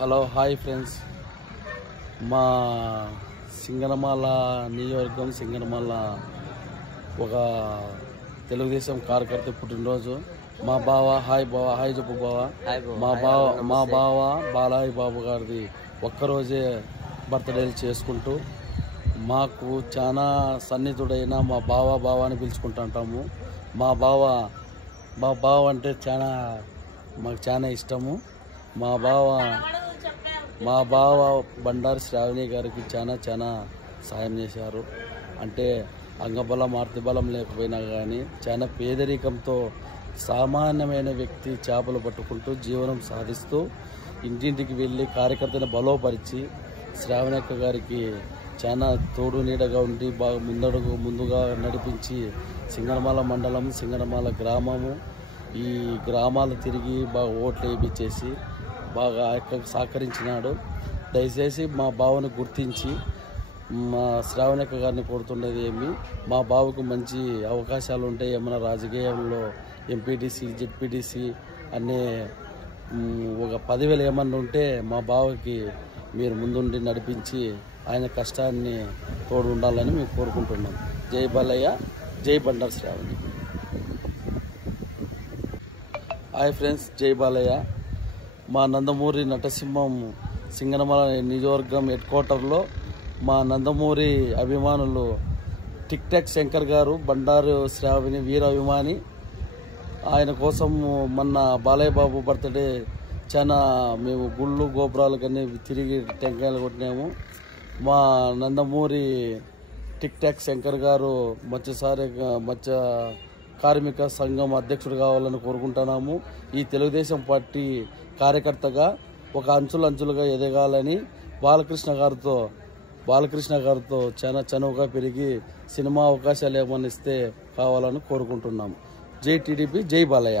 Hello hi friends, మా సింగనమల నియోజకవర్గం సింగనమల ఒక తెలుగుదేశం కార్యకర్త పుట్టినరోజు. మా బావ హాయ్ చెప్పు బావ. మా బావ బాలయ్య బాబు గారిది ఒక్కరోజే బర్త్డేలు చేసుకుంటూ మాకు చాలా సన్నిహితుడైన మా బావ అని పిలుచుకుంటుంటాము. మా బావ అంటే మాకు చాలా ఇష్టము. మా బావ బండారు శ్రావణి గారికి చాలా సాయం చేశారు. అంటే అంగబలం ఆర్థిబలం లేకపోయినా కానీ చాలా పేదరికంతో సామాన్యమైన వ్యక్తి చేపలు పట్టుకుంటూ జీవనం సాధిస్తూ ఇంటింటికి వెళ్ళి కార్యకర్తను బలోపరిచి శ్రావణక్క గారికి చాలా తోడు నీడగా ఉండి బాగా ముందుగా నడిపించి సింగనమల మండలం సింగనమల గ్రామము ఈ గ్రామాలు తిరిగి బాగా ఓట్లు వేయించేసి బాగా సహకరించినాడు. దయచేసి మా బావను గుర్తించి మా శ్రావణక్క గారిని కోరుతున్నది మా బావకు మంచి అవకాశాలు ఉంటాయి. ఏమైనా రాజకీయంలో ఎంపీటీసీ జెడ్పీటీసీ అనే ఒక 10,000 ఏమన్నా ఉంటే మా బావకి మీరు ముందుండి నడిపించి ఆయన కష్టాన్ని తోడు ఉండాలని మేము కోరుకుంటున్నాం. జై బాలయ్య, జై బండారు శ్రావణి. హాయ్ ఫ్రెండ్స్, జై బాలయ్య. మా నందమూరి నటసింహం సింగనమల నియోజకవర్గం హెడ్ క్వార్టర్లో మా నందమూరి అభిమానులు టిక్ టాక్ శంకర్ గారు బండారు శ్రావణి వీర అభిమాని. ఆయన కోసం మొన్న బాలయ్య బాబు బర్త్డే చాలా మేము గుళ్ళు గోపురాలు కానీ తిరిగి టెంకాయలు మా నందమూరి టిక్ టాక్ శంకర్ గారు మత్స్య కార్మిక సంఘం అధ్యక్షుడు కావాలని కోరుకుంటున్నాము. ఈ తెలుగుదేశం పార్టీ కార్యకర్తగా ఒక అంచులుగా ఎదగాలని బాలకృష్ణ గారితో చాలా చనువుగా పెరిగి సినిమా అవకాశాలు ఏమన్నా ఇస్తే కావాలని కోరుకుంటున్నాము. జై టీడీపీ, జై బాలయ్య.